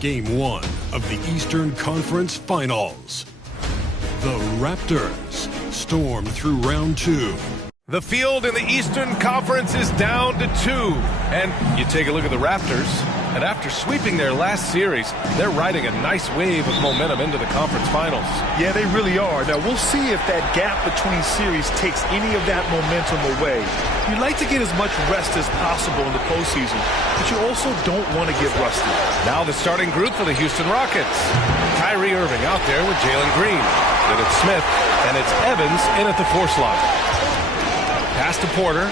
Game 1 of the Eastern Conference Finals. The Raptors stormed through round 2. The field in the Eastern Conference is down to 2. And you take a look at the Raptors, and after sweeping their last series, they're riding a nice wave of momentum into the conference finals. Yeah, they really are. Now, we'll see if that gap between series takes any of that momentum away. You'd like to get as much rest as possible in the postseason, but you also don't want to get rusty. Now the starting group for the Houston Rockets. Kyrie Irving out there with Jalen Green. Then it's Smith, and it's Evans in at the 4 slot. Pass to Porter.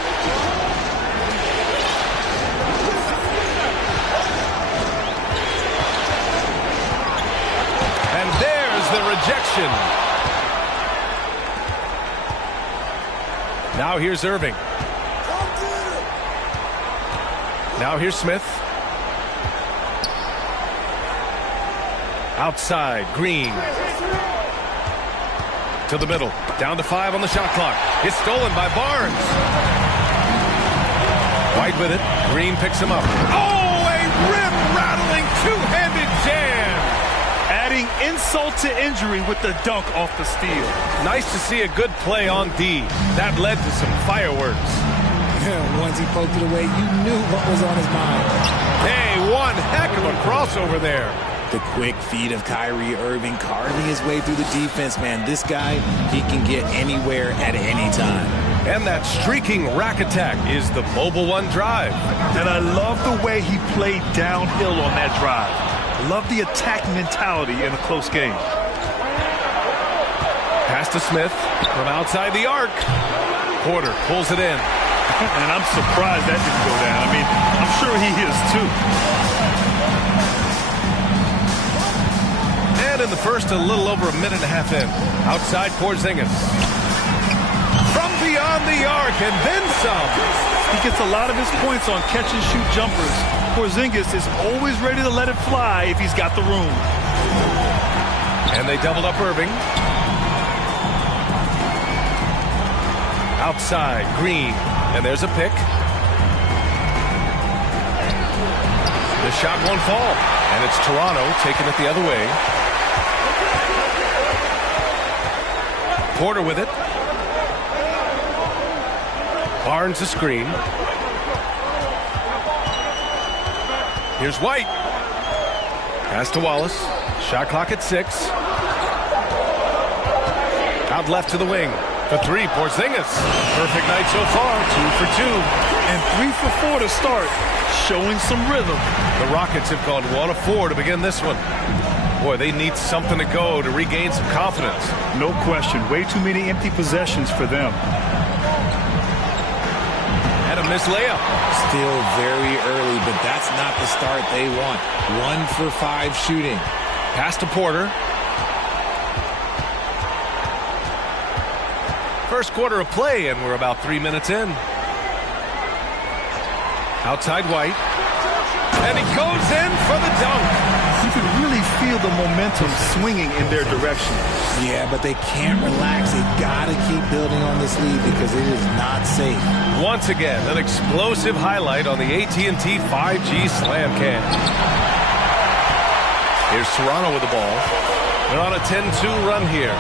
And there's the rejection. Now here's Irving. Now here's Smith. Outside, Green. To the middle. Down to 5 on the shot clock. It's stolen by Barnes. White with it. Green picks him up. Oh, a rip-rattling two-handed jam. Adding insult to injury with the dunk off the steal. Nice to see a good play on D. That led to some fireworks. Once he poked it away, you knew what was on his mind. Hey, one heck of a crossover there. The quick feed of Kyrie Irving carving his way through the defense, man. This guy, he can get anywhere at any time. And that streaking rack attack is the Mobile One drive. And I love the way he played downhill on that drive. Love the attack mentality in a close game. Pass to Smith from outside the arc. Porter pulls it in. And I'm surprised that didn't go down. I mean, I'm sure he is too. And in the first, a little over a minute and a half in. Outside Porzingis. From beyond the arc and then some. He gets a lot of his points on catch-and-shoot jumpers. Porzingis is always ready to let it fly if he's got the room. And they doubled up Irving. Outside, Green. And there's a pick. The shot won't fall. And it's Toronto taking it the other way. Porter with it. Barnes the screen. Here's White. Pass to Wallace. Shot clock at 6. Out left to the wing. For 3, Porzingis. Perfect night so far. 2 for 2. And 3 for 4 to start. Showing some rhythm. The Rockets have gone 1 of 4 to begin this one. Boy, they need something to go to regain some confidence. No question. Way too many empty possessions for them. And a missed layup. Still very early, but that's not the start they want. 1 for 5 shooting. Pass to Porter. First quarter of play, and we're about 3 minutes in. Outside White. And he goes in for the dunk. You can really feel the momentum swinging in their direction. Yeah, but they can't relax. They got to keep building on this lead because it is not safe. Once again, an explosive highlight on the AT&T 5G Slam Cam. Here's Toronto with the ball. They're on a 10-2 run here.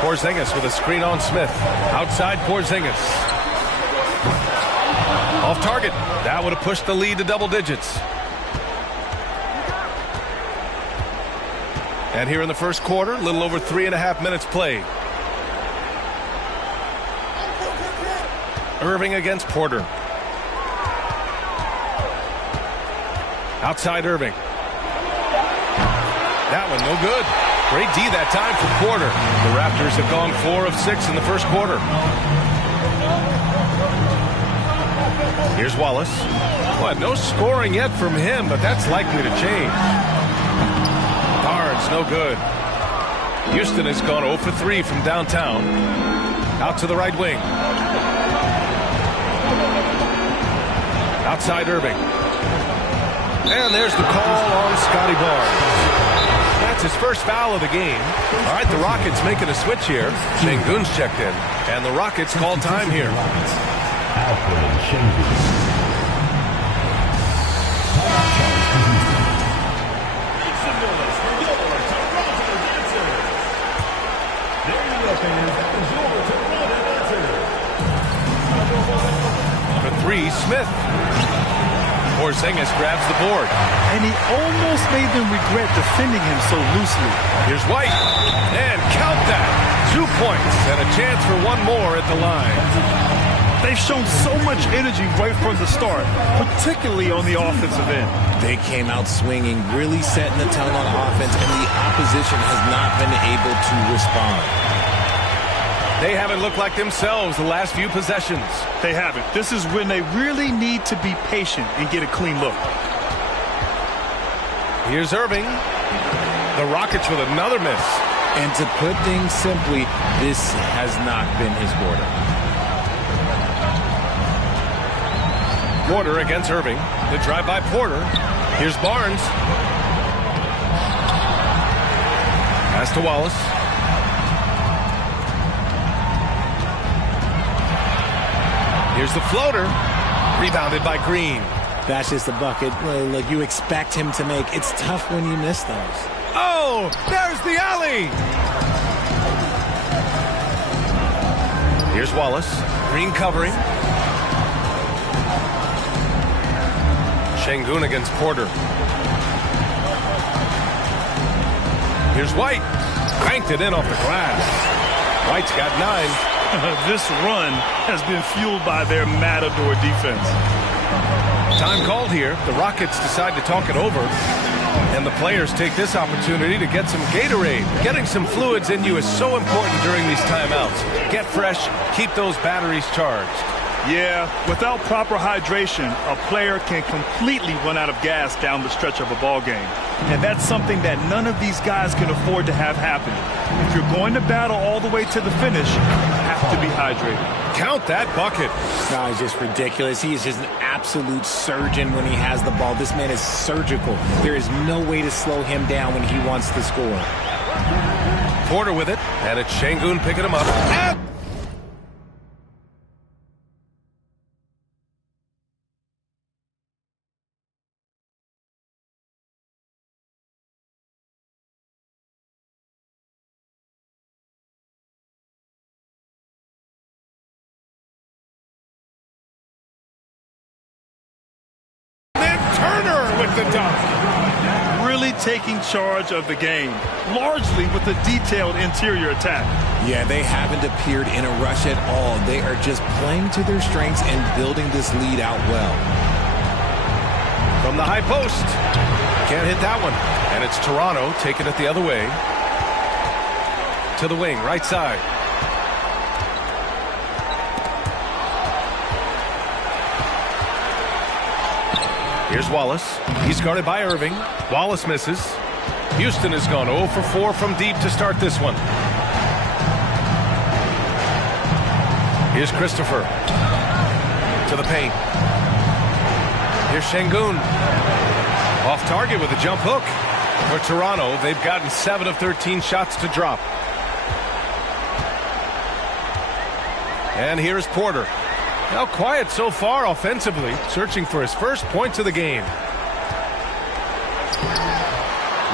Porzingis with a screen on Smith. Outside Porzingis. Off target. That would have pushed the lead to double digits. And here in the first quarter, a little over 3.5 minutes played. Irving against Porter. Outside Irving. That one no good. Great D that time for Porter. The Raptors have gone 4 of 6 in the first quarter. Here's Wallace. Well, no scoring yet from him, but that's likely to change. Barnes, no good. Houston has gone 0 for 3 from downtown. Out to the right wing. Outside Irving. And there's the call on Scotty Barnes. That's his first foul of the game. All right, the Rockets making a switch here. Şengün's checked in, and the Rockets call time here. For three, Smith. Porzingis grabs the board. And he almost made them regret defending him so loosely. Here's White. And count that. 2 points and a chance for one more at the line. They've shown so much energy right from the start, particularly on the offensive end. They came out swinging, really setting the tone on offense, and the opposition has not been able to respond. They haven't looked like themselves the last few possessions. They haven't. This is when they really need to be patient and get a clean look. Here's Irving. The Rockets with another miss. And to put things simply, this has not been his quarter. Porter against Irving. The drive by Porter. Here's Barnes. Pass to Wallace. Here's the floater. Rebounded by Green. That's just a bucket like you expect him to make. It's tough when you miss those. Oh, there's the alley. Here's Wallace. Green covering. Şengün against Porter. Here's White. Cranked it in off the glass. White's got 9. This run has been fueled by their matador defense. Time called here. The Rockets decide to talk it over. And the players take this opportunity to get some Gatorade. Getting some fluids in you is so important during these timeouts. Get fresh, keep those batteries charged. Yeah, without proper hydration, a player can completely run out of gas down the stretch of a ball game. And that's something that none of these guys can afford to have happen. If you're going to battle all the way to the finish, you have to be hydrated. Count that bucket. No, it's just ridiculous. He is just an absolute surgeon when he has the ball. This man is surgical. There is no way to slow him down when he wants to score. Porter with it, and it's Şengün picking him up. And Turner with the dunk. Really taking charge of the game, largely with a detailed interior attack. Yeah, they haven't appeared in a rush at all. They are just playing to their strengths and building this lead out well. From the high post. Can't hit that one. And it's Toronto taking it the other way. To the wing, right side. Here's Wallace. He's guarded by Irving. Wallace misses. Houston has gone 0 for 4 from deep to start this one. Here's Christopher. To the paint. Here's Şengün. Off target with a jump hook. For Toronto, they've gotten 7 of 13 shots to drop. And here's Porter. Now quiet so far offensively, searching for his first points of the game.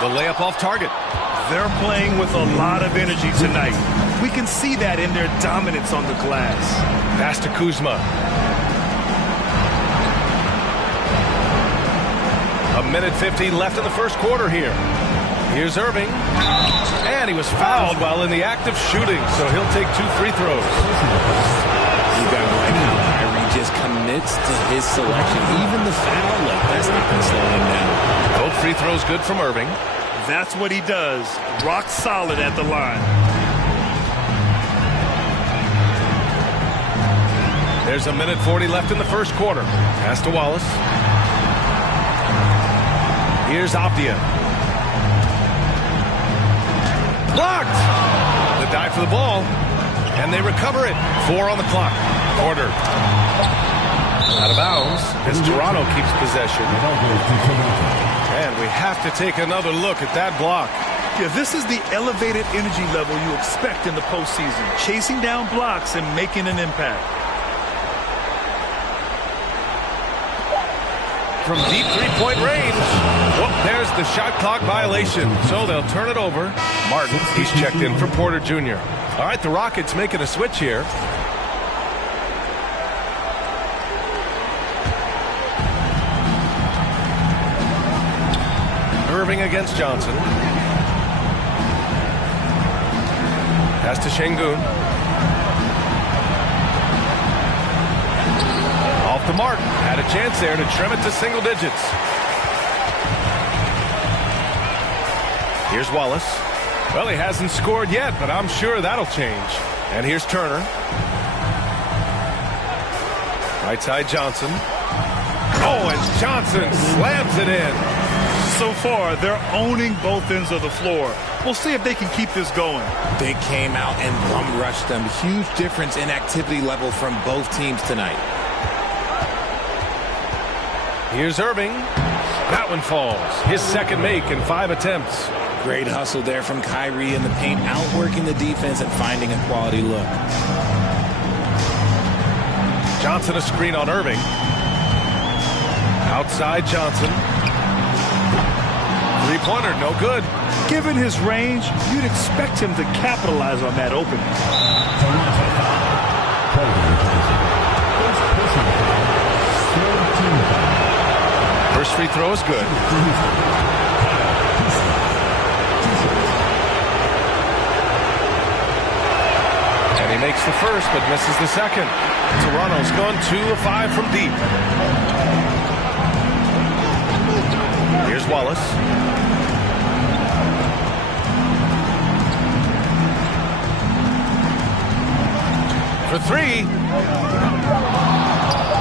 The layup off target. They're playing with a lot of energy tonight. We can see that in their dominance on the glass. Pass to Kuzma. A minute 50 left in the first quarter here. Here's Irving. And he was fouled while in the act of shooting, so he'll take 2 free throws. You got to like how Kyrie just commits to his selection. Even the foul, like, that's not going to slow him down. Both free throws good from Irving. That's what he does. Rock solid at the line. There's a minute 40 left in the first quarter. Pass to Wallace. Here's Avdia. Blocked! The dive for the ball. And they recover it. 4 on the clock. Porter. Out of bounds as Toronto keeps possession. And we have to take another look at that block. Yeah, this is the elevated energy level you expect in the postseason. Chasing down blocks and making an impact. From deep three-point range. Whoop, there's the shot clock violation. So they'll turn it over. Martin, he's checked in for Porter Jr. All right, the Rockets making a switch here. Irving against Johnson. Pass to Şengün. Off the mark. Had a chance there to trim it to single digits. Here's Wallace. Well, he hasn't scored yet, but I'm sure that'll change. And here's Turner. Right side Johnson. Oh, and Johnson slams it in. So far, they're owning both ends of the floor. We'll see if they can keep this going. They came out and bum rushed them. Huge difference in activity level from both teams tonight. Here's Irving. That one falls. His second make in 5 attempts. Great hustle there from Kyrie in the paint, outworking the defense and finding a quality look. Johnson a screen on Irving. Outside Johnson. Three-pointer, no good. Given his range, you'd expect him to capitalize on that opening. First free throw is good. And he makes the first, but misses the second. Toronto's gone 2 of 5 from deep. Here's Wallace. For 3.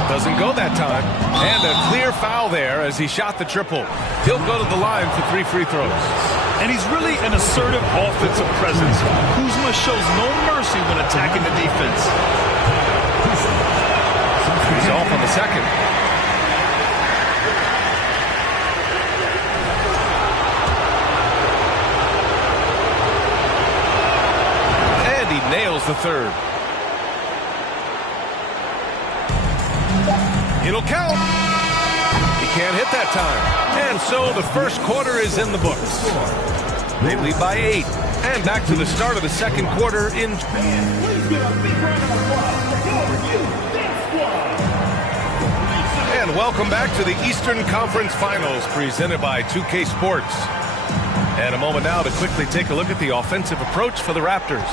Doesn't go that time. And a clear foul there as he shot the triple. He'll go to the line for 3 free throws. And he's really an assertive offensive presence. Kuzma shows no mercy when attacking the defense. He's off on the second. And he nails the third. It'll count. He can't hit that time. And so the first quarter is in the books. They lead by 8. And back to the start of the second quarter in... And welcome back to the Eastern Conference Finals presented by 2K Sports. And a moment now to quickly take a look at the offensive approach for the Raptors.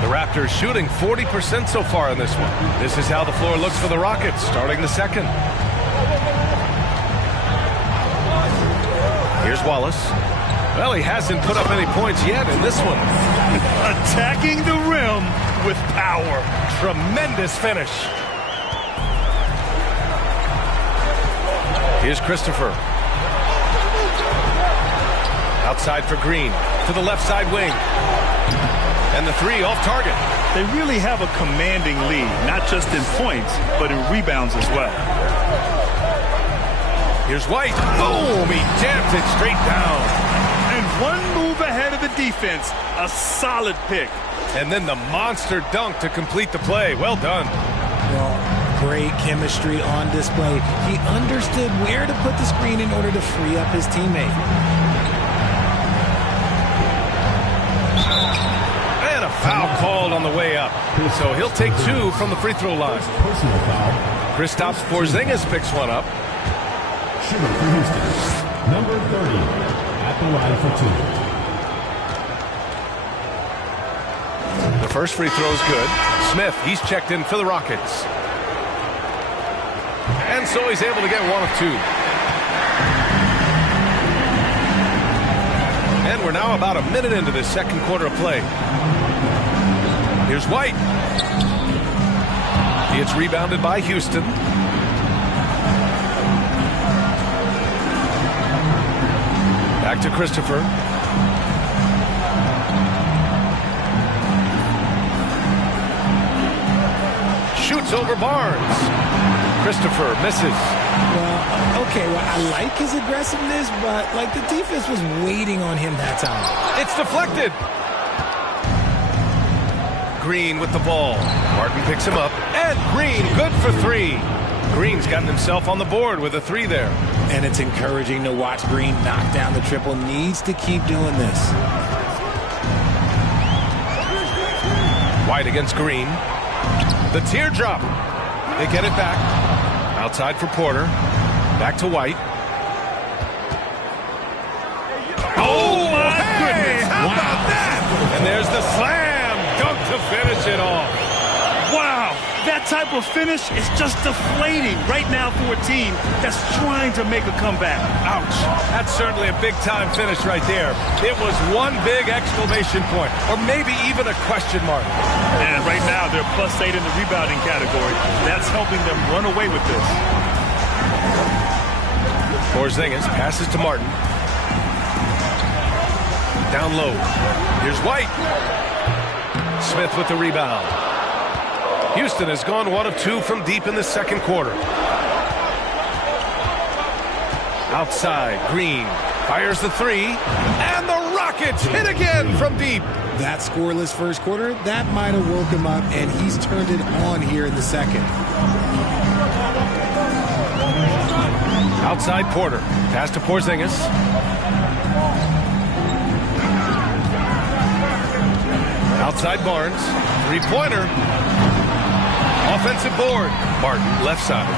The Raptors shooting 40% so far in this one. This is how the floor looks for the Rockets starting the second. Here's Wallace. Well, he hasn't put up any points yet in this one. Attacking the rim with power. Tremendous finish. Here's Christopher. Outside for Green. To the left side wing. And the 3 off target. They really have a commanding lead, not just in points, but in rebounds as well. Here's White. Boom! He jammed it straight down. And one move ahead of the defense. A solid pick. And then the monster dunk to complete the play. Well done. Well, great chemistry on display. He understood where to put the screen in order to free up his teammate. Foul called on the way up. So he'll take 2 from the free throw line. Kristaps Porzingis picks one up. Shooter for Houston, number 30, at the line for 2. The first free throw is good. Smith, he's checked in for the Rockets. And so he's able to get 1 of 2. And we're now about a minute into this second quarter of play. Here's White. It's rebounded by Houston. Back to Christopher. Shoots over Barnes. Christopher misses. Well, okay, well, I like his aggressiveness, but, like, the defense was waiting on him that time. It's deflected. Green with the ball. Martin picks him up. And Green, good for 3. Green's gotten himself on the board with a 3 there. And it's encouraging to watch Green knock down the triple. Needs to keep doing this. White against Green. The teardrop. They get it back. Outside for Porter. Back to White. Oh, my goodness. How about that? And there's the slam dunk to finish it off. Wow. That type of finish is just deflating right now for a team that's trying to make a comeback. Ouch. That's certainly a big-time finish right there. It was one big exclamation point, or maybe even a question mark. And right now, they're +8 in the rebounding category. That's helping them run away with this. Porzingis passes to Martin. Down low. Here's White. Smith with the rebound. Houston has gone 1 of 2 from deep in the second quarter. Outside, Green fires the three, and the Rockets hit again from deep. That scoreless first quarter, that might have woke him up, and he's turned it on here in the second. Outside Porter, pass to Porzingis. Outside Barnes, three-pointer. Offensive board. Martin, left side.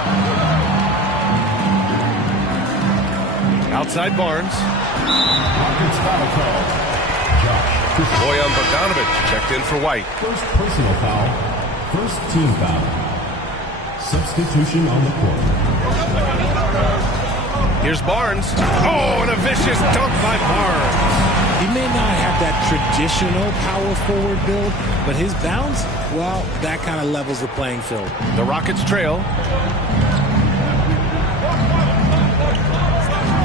Outside Barnes. Rockets foul call. Bojan Bogdanovic checked in for White. First personal foul. First team foul. Substitution on the court. Here's Barnes. Oh, and a vicious dunk by Barnes. He may not have that traditional power forward build, but his bounce, well, that kind of levels the playing field. The Rockets trail.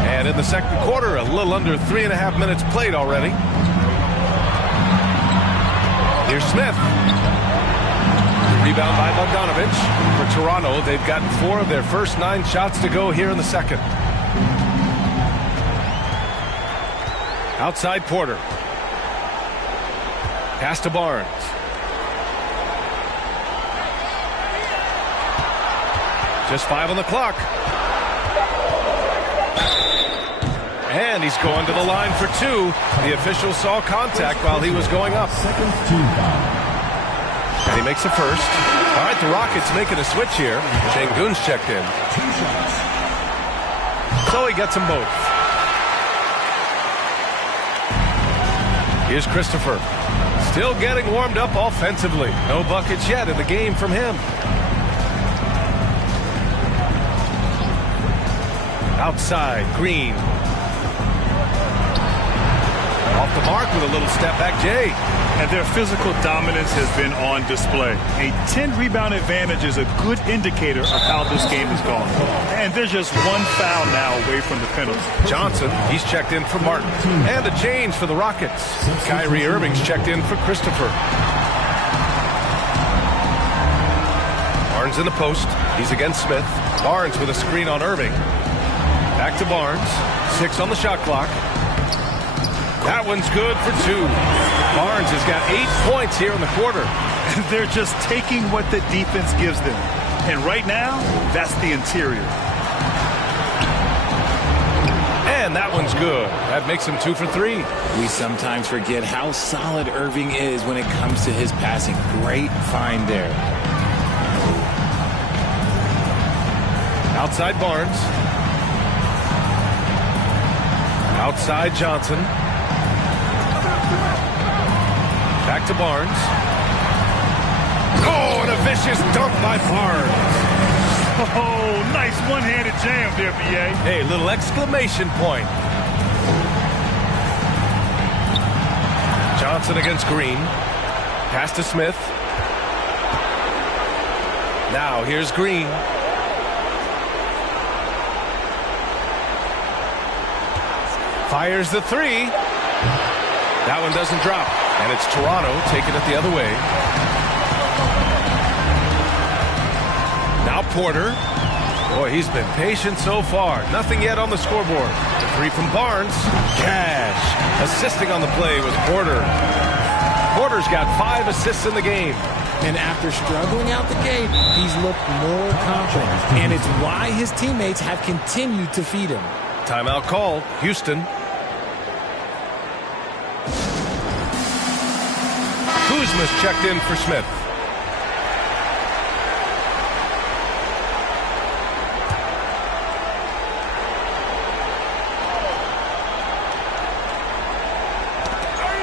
And in the second quarter, a little under 3.5 minutes played already. Here's Smith. Rebound by Bogdanovic. For Toronto, they've gotten 4 of their first 9 shots to go here in the second. Outside Porter. Pass to Barnes. Just 5 on the clock. And he's going to the line for 2. The official saw contact while he was going up. Second team foul. And he makes the first. All right, the Rockets making a switch here. Sengun's checked in. 2 shots. So he gets them both. Here's Christopher. Still getting warmed up offensively. No buckets yet in the game from him. Outside, Green. Off the mark with a little step back, Jay. And their physical dominance has been on display. A 10-rebound advantage is a good indicator of how this game is going. And there's just 1 foul now away from the penalty. Johnson, he's checked in for Martin. And a change for the Rockets. Kyrie Irving's checked in for Christopher. Barnes in the post. He's against Smith. Barnes with a screen on Irving. Back to Barnes. 6 on the shot clock. That one's good for 2. Barnes has got 8 points here in the quarter. They're just taking what the defense gives them. And right now, that's the interior. And that one's good. That makes him 2 for 3. We sometimes forget how solid Irving is when it comes to his passing. Great find there. Outside Barnes. Outside Johnson. Back to Barnes. Oh, and a vicious dunk by Barnes. Oh, nice one-handed jam there, B.A. Hey, little exclamation point. Johnson against Green. Pass to Smith. Now here's Green. Fires the 3. That one doesn't drop. And it's Toronto taking it the other way. Now Porter. Boy, he's been patient so far. Nothing yet on the scoreboard. The 3 from Barnes. Cash. Assisting on the play with Porter. Porter's got 5 assists in the game. And after struggling out the gate, he's looked more confident. And it's why his teammates have continued to feed him. Timeout called. Houston. Wilson has checked in for Smith.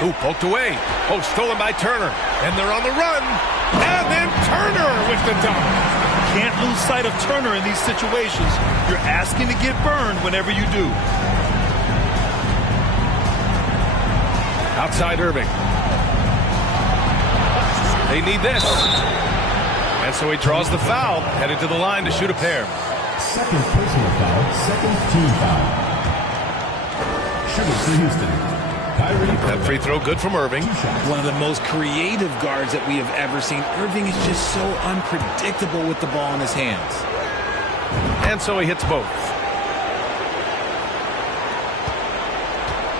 Ooh, poked away. Oh, stolen by Turner. And they're on the run. And then Turner with the dunk. Can't lose sight of Turner in these situations. You're asking to get burned whenever you do. Outside Irving. They need this. And so he draws the foul, headed to the line to shoot a pair. Second personal foul, second team foul. Shooting for Houston. That free throw good from Irving. One of the most creative guards that we have ever seen. Irving is just so unpredictable with the ball in his hands. And so he hits both.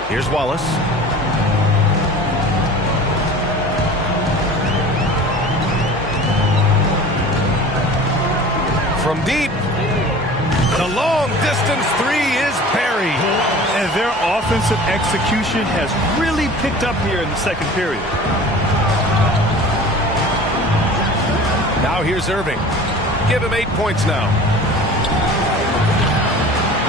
Here's Wallace. From deep. The long distance three is buried. And their offensive execution has really picked up here in the second period. Now here's Irving. Give him 8 points now.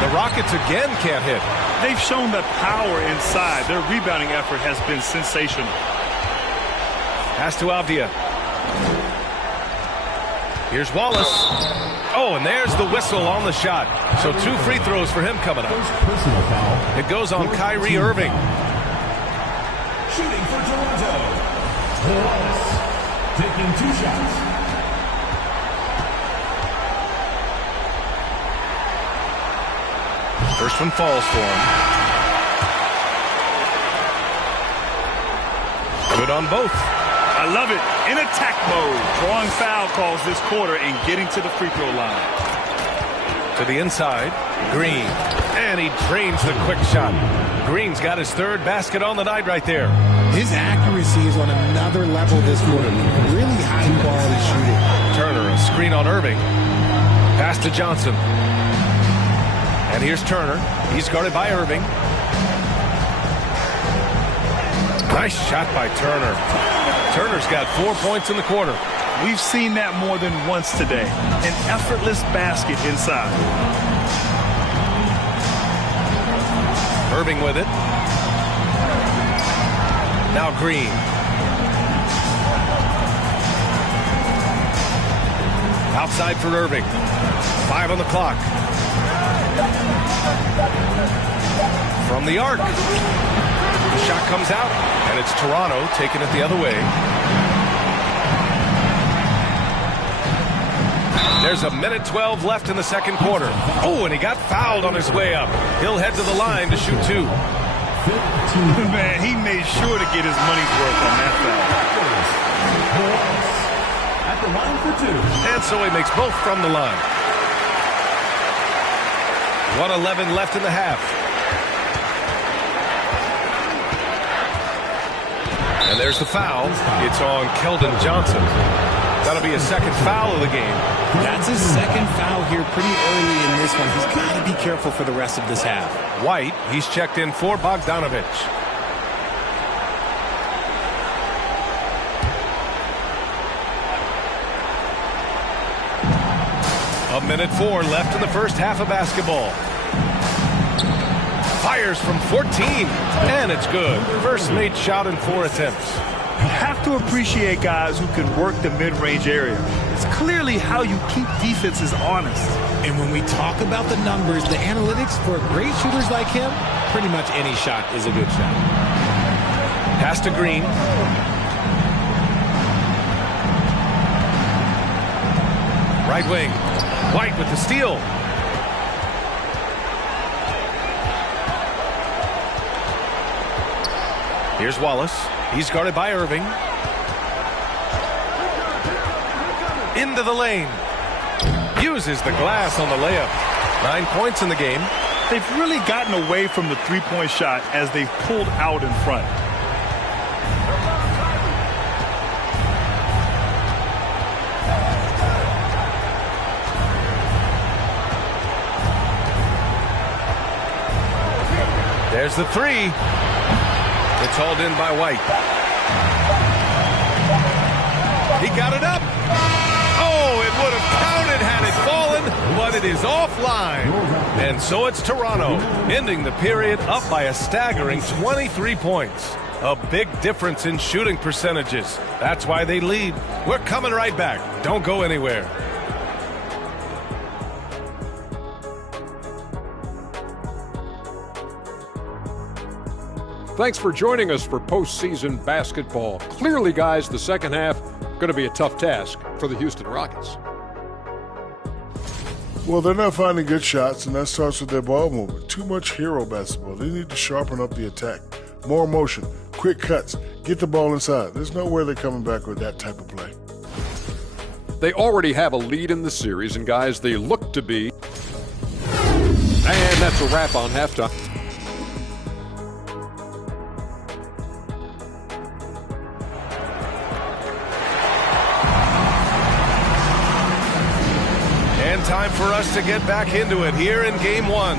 The Rockets again can't hit. They've shown that power inside. Their rebounding effort has been sensational. Pass to Avdia. Here's Wallace. Oh, and there's the whistle on the shot. So 2 free throws for him coming up. Personal foul. It goes on Kyrie Irving. Shooting for Toronto. Wallace taking 2 shots. First one falls for him. Good on both. I love it. In attack mode. Drawing foul calls this quarter and getting to the free throw line. To the inside. Green. And he drains the quick shot. Green's got his 3rd basket on the night right there. His accuracy is on another level this quarter. Really high quality shooting. Turner, a screen on Irving. Pass to Johnson. And here's Turner. He's guarded by Irving. Nice shot by Turner. Turner's got 4 points in the quarter. We've seen that more than once today. An effortless basket inside. Irving with it. Now Green. Outside for Irving. 5 on the clock. From the arc. The shot comes out, and it's Toronto taking it the other way. There's a minute 12 left in the second quarter. Oh, and he got fouled on his way up. He'll head to the line to shoot 2. Man, he made sure to get his money's worth on that foul. At the line for 2. And so he makes both from the line. 1:11 left in the half. And there's the foul. It's on Keldon Johnson. That'll be a second foul of the game. That's his second foul here pretty early in this one. He's got to be careful for the rest of this half. White, he's checked in for Bogdanovich. A minute 4 left in the first half of basketball. Fires from 14, and it's good. First made shot in 4 attempts. You have to appreciate guys who can work the mid-range area. It's clearly how you keep defenses honest. And when we talk about the numbers, the analytics for great shooters like him, pretty much any shot is a good shot. Pass to Green. Right wing. White with the steal. Here's Wallace. He's guarded by Irving. Into the lane. Uses the glass on the layup. 9 points in the game. They've really gotten away from the three-point shot as they've pulled out in front. There's the 3. It's hauled in by White. got it up. Oh, it would have counted had it fallen, but it is offline. And so it's Toronto, ending the period up by a staggering 23 points. A big difference in shooting percentages. That's why they lead. We're coming right back. Don't go anywhere. Thanks for joining us for postseason basketball. Clearly, guys, the second half going to be a tough task for the Houston Rockets. Well, they're not finding good shots, and that starts with their ball movement. Too much hero basketball. They need to sharpen up the attack. More motion, quick cuts, get the ball inside. There's no way they're coming back with that type of play. They already have a lead in the series, and guys, they look to be. And that's a wrap on halftime. Time for us to get back into it here in Game 1.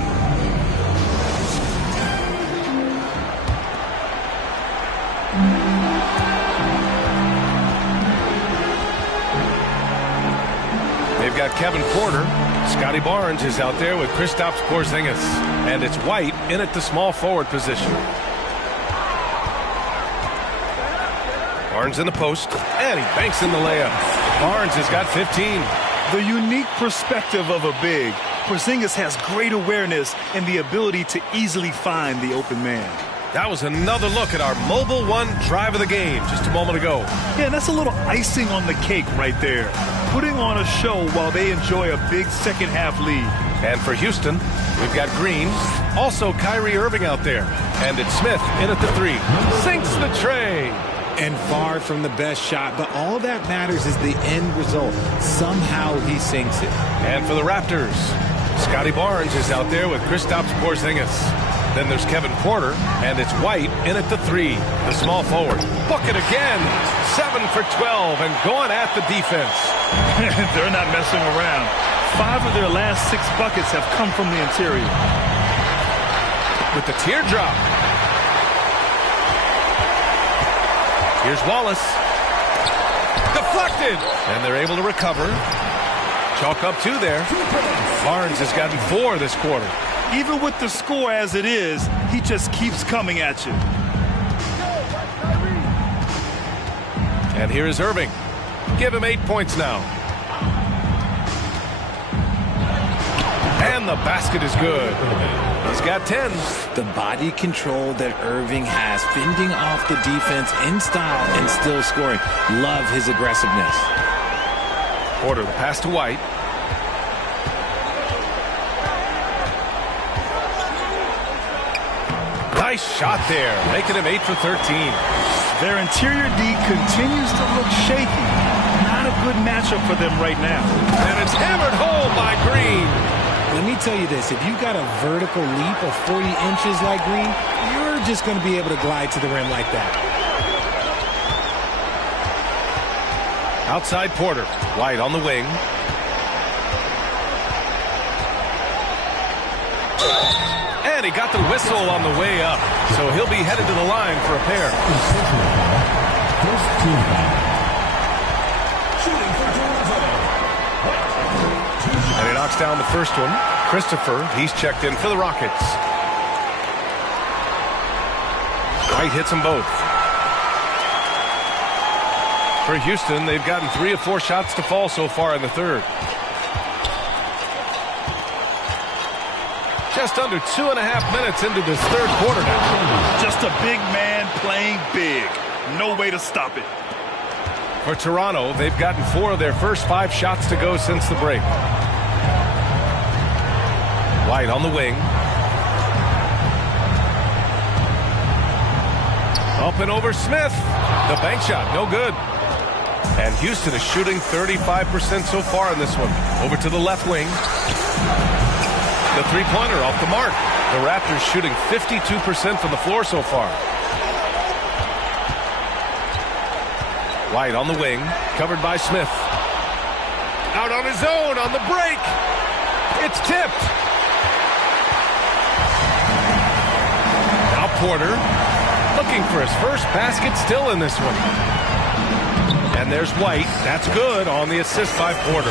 They've got Kevin Porter. Scotty Barnes is out there with Kristaps Porzingis. And it's White in at the small forward position. Barnes in the post. And he banks in the layup. Barnes has got 15. The unique perspective of a big. Porzingis has great awareness and the ability to easily find the open man. That was another look at our Mobile One drive of the game just a moment ago. Yeah, that's a little icing on the cake right there. Putting on a show while they enjoy a big second half lead. And for Houston, we've got Green, also Kyrie Irving out there. And it's Smith in at the three. Sinks the tray. And far from the best shot, but all that matters is the end result. Somehow he sinks it. And for the Raptors, Scotty Barnes is out there with Kristaps Porzingis. Then there's Kevin Porter, and it's White in at the three, the small forward. Bucket again, 7 for 12, and going at the defense. They're not messing around. 5 of their last 6 buckets have come from the interior. With the teardrop. Here's Wallace. Deflected. And they're able to recover. Chalk up 2 there. Barnes has gotten 4 this quarter. Even with the score as it is, he just keeps coming at you. And here is Irving. Give him 8 points now. And the basket is good. He's got 10. The body control that Irving has, fending off the defense in style and still scoring. Love his aggressiveness. Porter, the pass to White. Nice shot there, making him 8 for 13. Their interior D continues to look shaky. Not a good matchup for them right now. And it's hammered home by Green. Let me tell you this, if you got a vertical leap of 40 inches like Green, you're just going to be able to glide to the rim like that. Outside Porter, White on the wing. And he got the whistle on the way up, so he'll be headed to the line for a pair. First team foul. And he knocks down the first one. Christopher, he's checked in for the Rockets. White hits them both. For Houston, they've gotten 3 of 4 shots to fall so far in the third. Just under 2.5 minutes into this third quarter now. Just a big man playing big. No way to stop it. For Toronto, they've gotten 4 of their first 5 shots to go since the break. White on the wing. Up and over Smith. The bank shot, no good. And Houston is shooting 35% so far in this one. Over to the left wing. The three-pointer off the mark. The Raptors shooting 52% from the floor so far. White on the wing, covered by Smith. Out on his own on the break. It's tipped. Now Porter looking for his first basket still in this one. And And there's White. That's good on the assist by Porter.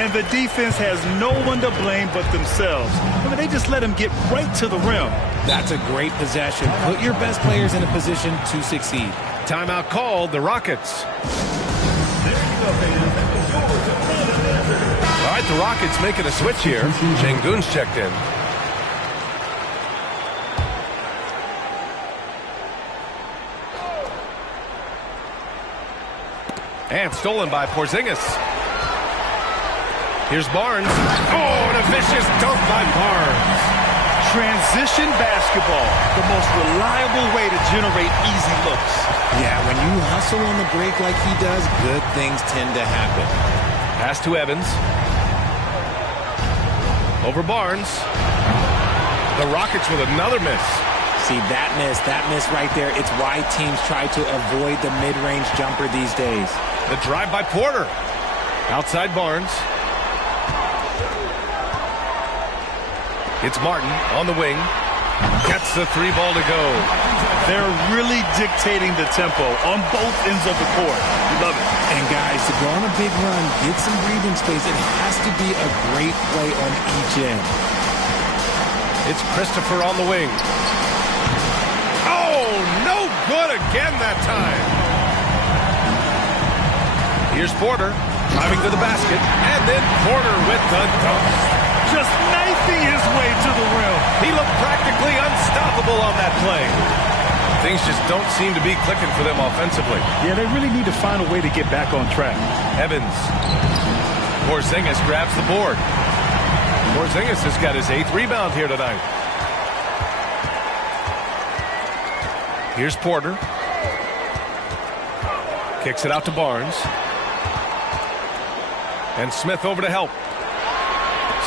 And the defense has no one to blame but themselves. I mean, they just let him get right to the rim. That's a great possession. Put your best players in a position to succeed. Timeout called, the Rockets. All right, the Rockets making a switch here. Şengün's checked in. And stolen by Porzingis. Here's Barnes. Oh, and a vicious dunk by Barnes. Transition basketball, the most reliable way to generate easy looks. Yeah, when you hustle on the break like he does, good things tend to happen. Pass to Evans. Over Barnes. The Rockets with another miss. See, that miss right there, it's why teams try to avoid the mid-range jumper these days. The drive by Porter. Outside Barnes. It's Martin on the wing. Gets the three ball to go. They're really dictating the tempo on both ends of the court. Love it. And guys, to go on a big run, get some breathing space, it has to be a great play on each end. It's Christopher on the wing. Oh, no good again that time. Here's Porter driving to the basket, and then Porter with the dunk. Just knifing his way to the rim. He looked practically unstoppable on that play. Things just don't seem to be clicking for them offensively. Yeah, they really need to find a way to get back on track. Evans. Porzingis grabs the board. Porzingis has got his 8th rebound here tonight. Here's Porter. Kicks it out to Barnes. And Smith over to help.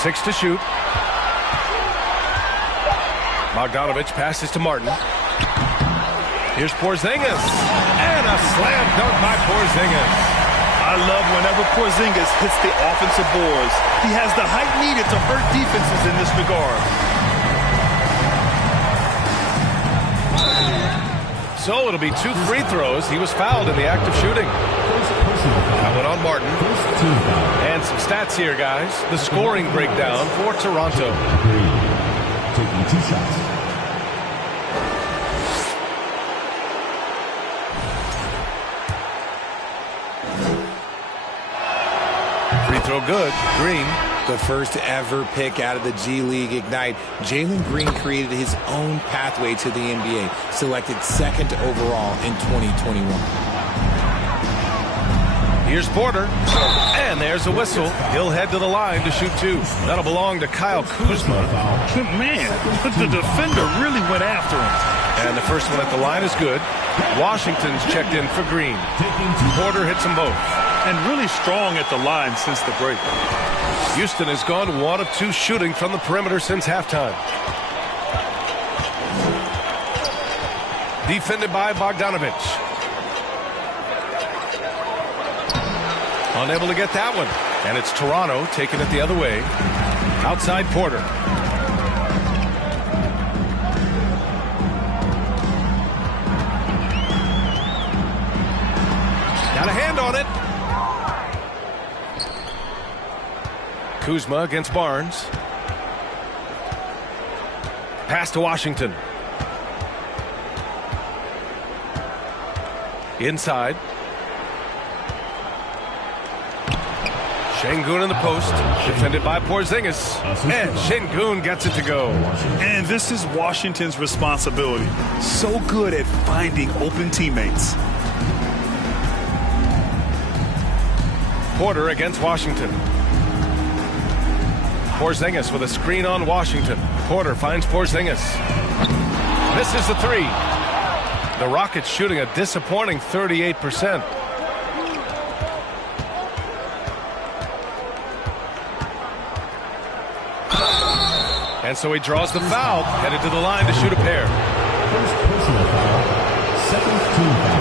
6 to shoot. Bogdanovich passes to Martin. Here's Porzingis. And a slam dunk by Porzingis. I love whenever Porzingis hits the offensive boards. He has the height needed to hurt defenses in this regard. So it'll be 2 free throws. He was fouled in the act of shooting. That one on Martin. And some stats here, guys. The scoring breakdown for Toronto. Taking 2 shots. Free throw good. Green. The first ever pick out of the G League Ignite, Jalen Green created his own pathway to the NBA, selected 2nd overall in 2021. Here's Porter. And there's a whistle. He'll head to the line to shoot 2. That'll belong to Kyle Kuzma. Man, but the defender really went after him. And the first one at the line is good. Washington's checked in for Green. Porter hits them both. And really strong at the line since the break. Houston has gone 1 of 2 shooting from the perimeter since halftime. Defended by Bogdanovich. Unable to get that one. And it's Toronto taking it the other way. Outside Porter. Got a hand on it. Kuzma against Barnes. Pass to Washington. Inside. Şengün in the post. Defended by Porzingis. And Şengün gets it to go. And this is Washington's responsibility. So good at finding open teammates. Porter against Washington. Porzingis with a screen on Washington. Porter finds Porzingis. Misses the 3. The Rockets shooting a disappointing 38%. And so he draws the foul, headed to the line to shoot a pair.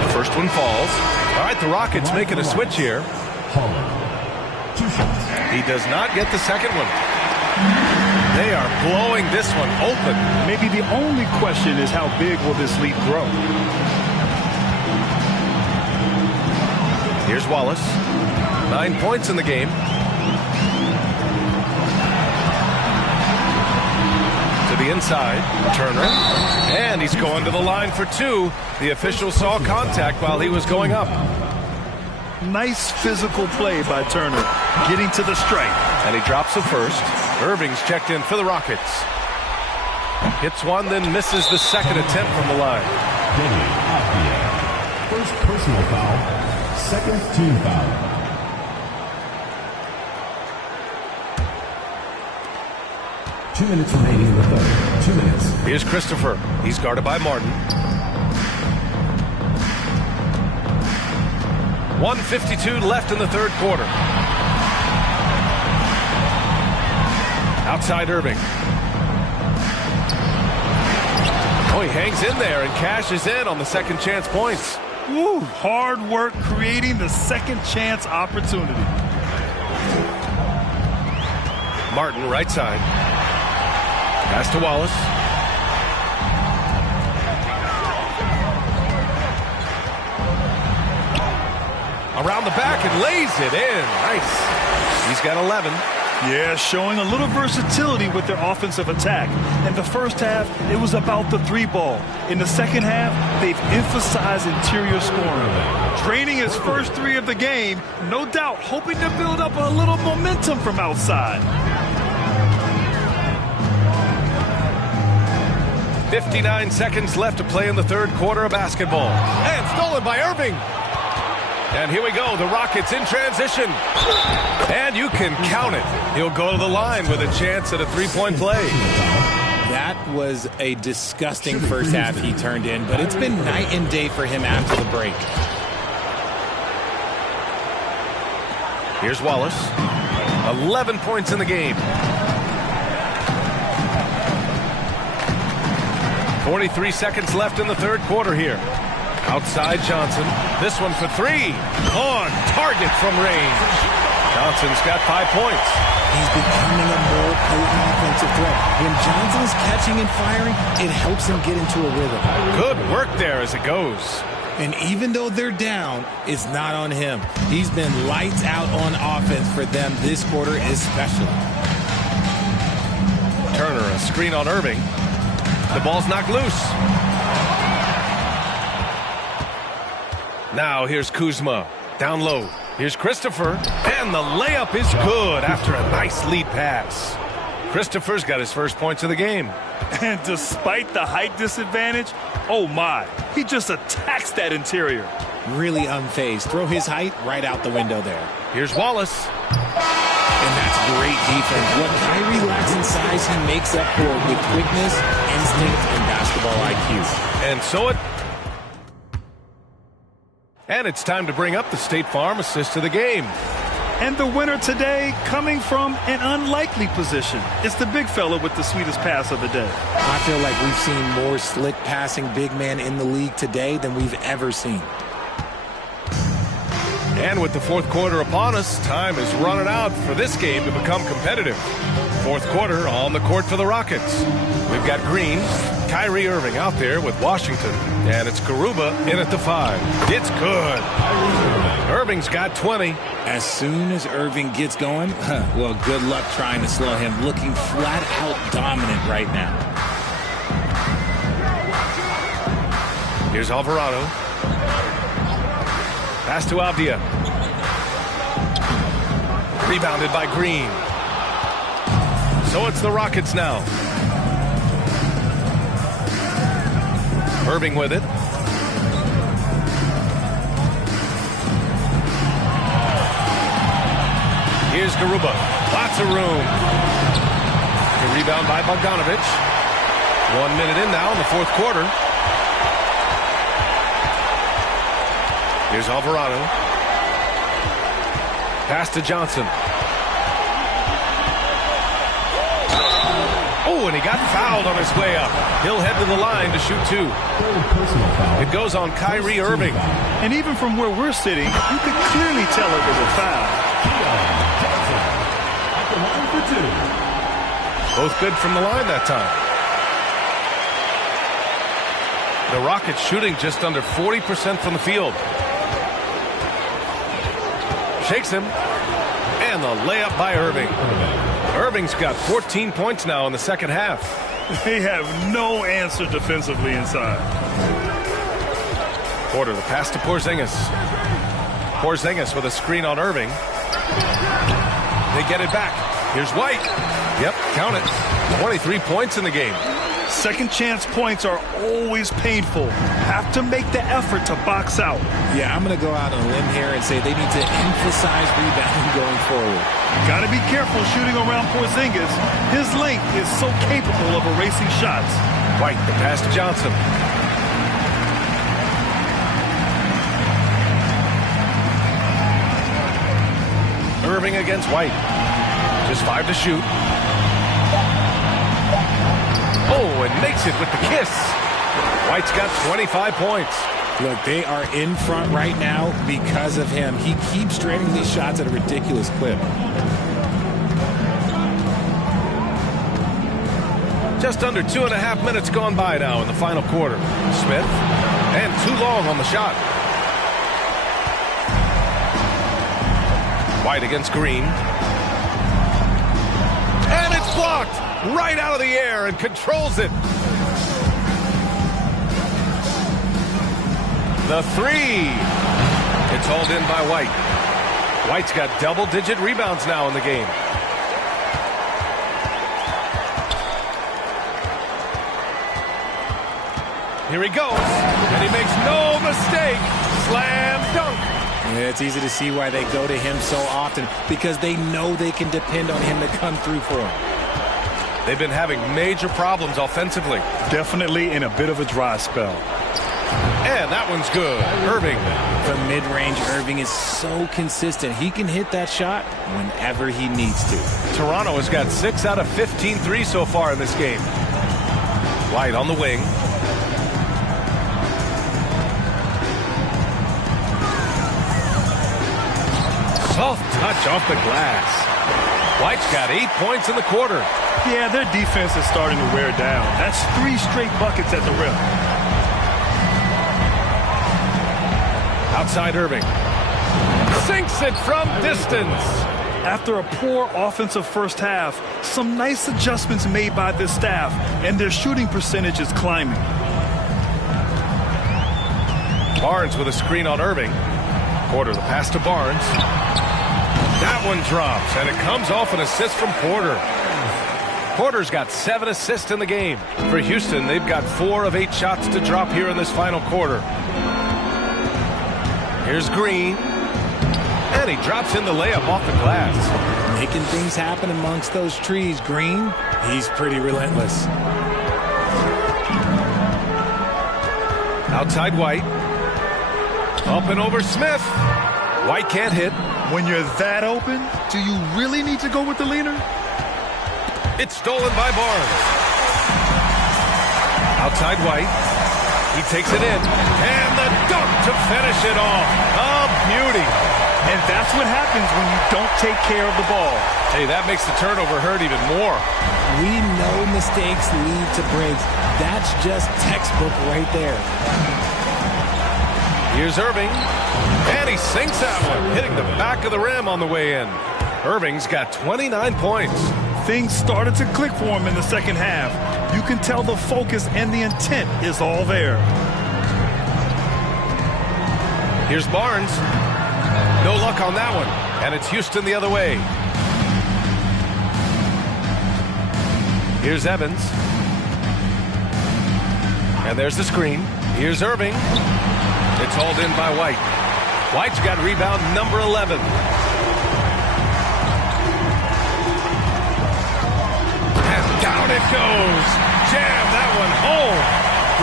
The first one falls. All right, the Rockets making a switch here. He does not get the second one. They are blowing this one open. Maybe the only question is how big will this lead grow? Here's Wallace. 9 points in the game. To the inside, Turner. And he's going to the line for 2. The official saw contact while he was going up. Nice physical play by Turner, getting to the strike. And he drops the first. Irving's checked in for the Rockets. Hits one, then misses the second attempt from the line. First personal foul, second team foul. Two minutes remaining in the third. 2 minutes. Here's Christopher. He's guarded by Martin. 1:52 left in the third quarter. Outside Irving. Oh, he hangs in there and cashes in on the second chance points. Woo, hard work creating the second chance opportunity. Martin, right side. Pass to Wallace. Around the back and lays it in. Nice. He's got 11. Yeah, showing a little versatility with their offensive attack. In the first half, it was about the 3-ball. In the second half, they've emphasized interior scoring. Draining his first 3 of the game, no doubt hoping to build up a little momentum from outside. 59 seconds left to play in the third quarter of basketball. And stolen by Irving. And here we go, the Rockets in transition. And you can count it. He'll go to the line with a chance at a 3-point play. That was a disgusting first half he turned in, but it's been night and day for him after the break. Here's Wallace. 11 points in the game. 43 seconds left in the third quarter here. Outside Johnson. This one for 3. On target from range. Johnson's got 5 points. He's becoming a more potent offensive threat. When Johnson is catching and firing, it helps him get into a rhythm. Good work there as it goes. And even though they're down, it's not on him. He's been lights out on offense for them this quarter especially. Turner, a screen on Irving. The ball's knocked loose. Now here's Kuzma. Down low. Here's Christopher. And the layup is good after a nice lead pass. Christopher's got his first points of the game. And despite the height disadvantage, oh my, he just attacks that interior. Really unfazed. Throw his height right out the window there. Here's Wallace. And that's great defense. What Kyrie lacks in size, he makes up for with quickness, instinct, and basketball IQ. And it's time to bring up the State Farm assist of the game. And the winner today coming from an unlikely position. It's the big fella with the sweetest pass of the day. I feel like we've seen more slick passing big man in the league today than we've ever seen. And with the fourth quarter upon us, time is running out for this game to become competitive. Fourth quarter on the court for the Rockets. We've got Green, Kyrie Irving out there with Washington. And it's Garuba in at the 5. It's good. Irving's got 20. As soon as Irving gets going, well, good luck trying to slow him. Looking flat out dominant right now. Here's Alvarado. Pass to Avdia. Rebounded by Green. So it's the Rockets now. Irving with it. Here's Garuba. Lots of room. A rebound by Bogdanovich. 1 minute in now in the fourth quarter. Here's Alvarado. Pass to Johnson. Oh, and he got fouled on his way up. He'll head to the line to shoot 2. It goes on Kyrie Irving. And even from where we're sitting, you can clearly tell it was a foul. Both good from the line that time. The Rockets shooting just under 40% from the field. Shakes him. And the layup by Irving. Irving's got 14 points now in the second half. They have no answer defensively inside. Porter, the pass to Porzingis. Porzingis with a screen on Irving. They get it back. Here's White. Yep, count it. 23 points in the game. Second chance points are always painful. Have to make the effort to box out. Yeah, I'm going to go out on a limb here and say they need to emphasize rebounding going forward. Got to be careful shooting around Porzingis. His length is so capable of erasing shots. White, the pass to Johnson. Irving against White. Just 5 to shoot. Oh, and makes it with the kiss. White's got 25 points. Look, they are in front right now because of him. He keeps draining these shots at a ridiculous clip. Just under 2.5 minutes gone by now in the final quarter. Smith, and too long on the shot. White against Green. And it's blocked right out of the air and controls it. The three. It's hauled in by White. White's got double-digit rebounds now in the game. Here he goes, and he makes no mistake. Slam dunk. Yeah, it's easy to see why they go to him so often, because they know they can depend on him to come through for them. They've been having major problems offensively. Definitely in a bit of a dry spell. And that one's good. Irving. From mid-range, Irving is so consistent. He can hit that shot whenever he needs to. Toronto has got 6 out of 15 threes so far in this game. White on the wing. Soft touch off the glass. White's got 8 points in the quarter. Yeah, their defense is starting to wear down. That's 3 straight buckets at the rim. Outside Irving. Sinks it from distance. After a poor offensive first half, some nice adjustments made by this staff, and their shooting percentage is climbing. Barnes with a screen on Irving. Porter, the pass to Barnes. That one drops, and it comes off an assist from Porter. Porter's got 7 assists in the game. For Houston, they've got 4 of 8 shots to drop here in this final quarter. Here's Green. And he drops in the layup off the glass. Making things happen amongst those trees. Green, he's pretty relentless. Outside White. Up and over Smith. White can't hit. When you're that open, do you really need to go with the leaner? It's stolen by Barnes. Outside White. He takes it in. And the dunk to finish it off. A beauty. And that's what happens when you don't take care of the ball. Hey, that makes the turnover hurt even more. We know mistakes lead to breaks. That's just textbook right there. Here's Irving. And he sinks that one, hitting the back of the rim on the way in. Irving's got 29 points. Things started to click for him in the second half. You can tell the focus and the intent is all there. Here's Barnes. No luck on that one. And it's Houston the other way. Here's Evans. And there's the screen. Here's Irving. It's hauled in by White. White's got rebound number 11. And down it goes. Jam that one home.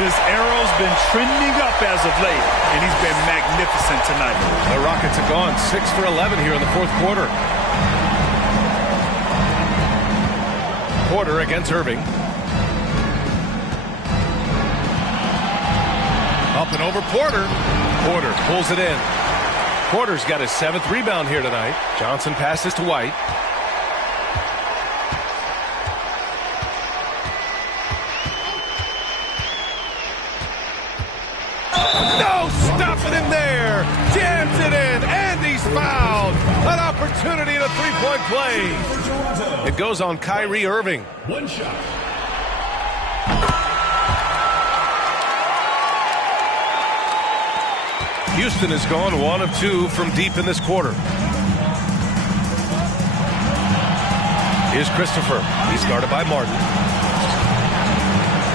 His arrow's been trending up as of late, and he's been magnificent tonight. The Rockets have gone 6 for 11 here in the fourth quarter. Porter against Irving. Up and over Porter. Porter pulls it in. Porter's got his 7th rebound here tonight. Johnson passes to White. No, stopping him there. Jams it in, and he's fouled. opportunity and a three-point play. It goes on Kyrie Irving. One shot. Houston has gone 1 of 2 from deep in this quarter. Here's Christopher. He's guarded by Martin.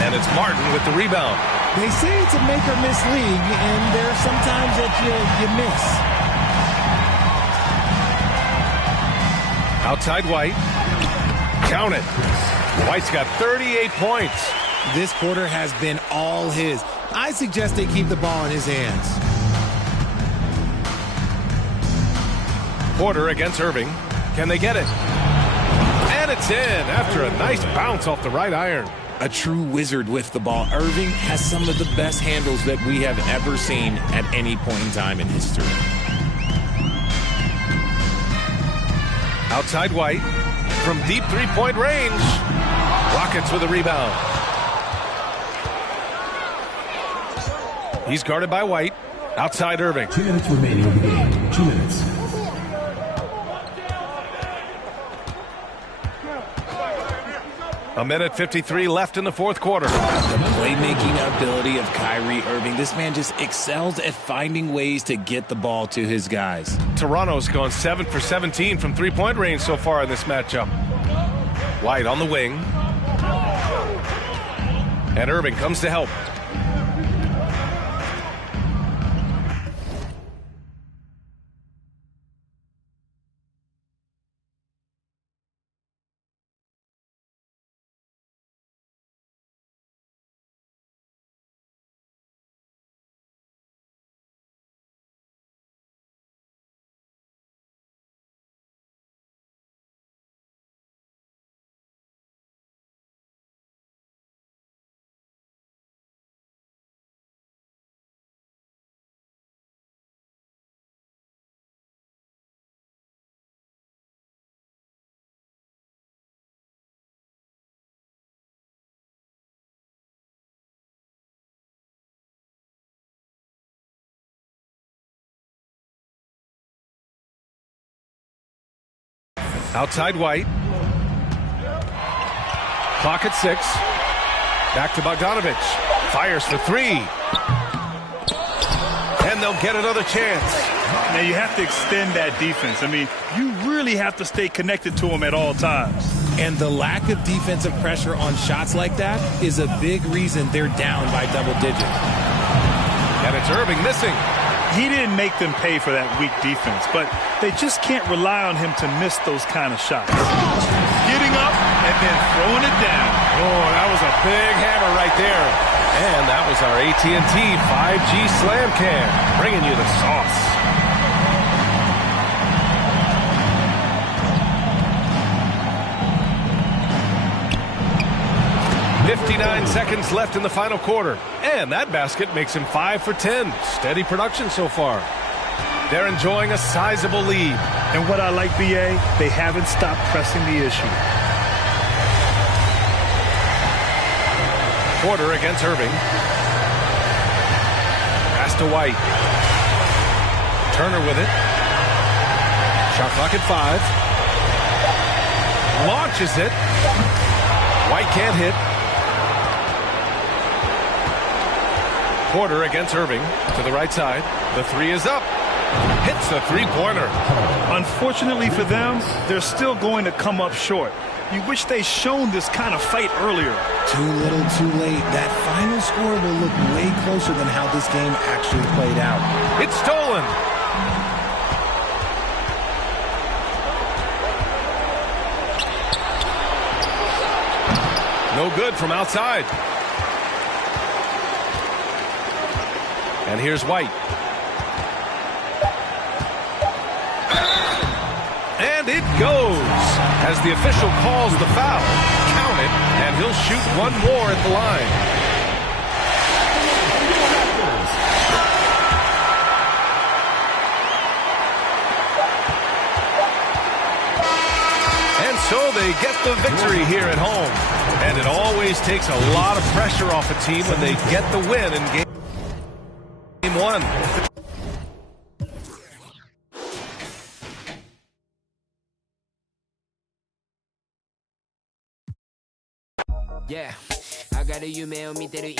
And it's Martin with the rebound. They say it's a make-or-miss league, and there are some times that you miss. Outside White. Count it. White's got 38 points. This quarter has been all his. I suggest they keep the ball in his hands. Porter against Irving. Can they get it? And it's in after a nice bounce off the right iron. A true wizard with the ball. Irving has some of the best handles that we have ever seen at any point in time in history. Outside White. From deep three-point range. Rockets with a rebound. He's guarded by White. Outside Irving. 2 minutes remaining in the game. 2 minutes. A minute 53 left in the fourth quarter. The playmaking ability of Kyrie Irving. This man just excels at finding ways to get the ball to his guys. Toronto's gone 7 for 17 from three-point range so far in this matchup. White on the wing. And Irving comes to help. Outside White. Clock at 6. Back to Bogdanovich. Fires for 3. And they'll get another chance. Now you have to extend that defense. I mean, you really have to stay connected to them at all times. And the lack of defensive pressure on shots like that is a big reason they're down by double digits. And it's Irving missing. He didn't make them pay for that weak defense, but they just can't rely on him to miss those kind of shots. Getting up and then throwing it down. Oh, that was a big hammer right there. And that was our AT&T 5G Slam Cam, bringing you the sauce. "59 seconds left in the final quarter. And that basket makes him 5 for 10. Steady production so far. They're enjoying a sizable lead. And what I like, BA, they haven't stopped pressing the issue. Porter against Irving. Pass to White. Turner with it. Shot clock at 5. Launches it. White can't hit. Porter against Irving to the right side. The 3 is up. Hits the three-pointer. Unfortunately for them, they're still going to come up short. You wish they'd shown this kind of fight earlier. Too little, too late. That final score will look way closer than how this game actually played out. It's stolen. No good from outside. And here's White. And it goes as the official calls the foul. Count it, and he'll shoot one more at the line. And so they get the victory here at home. And it always takes a lot of pressure off a team when they get the win in game 1. Yeah. 上がる夢を見てる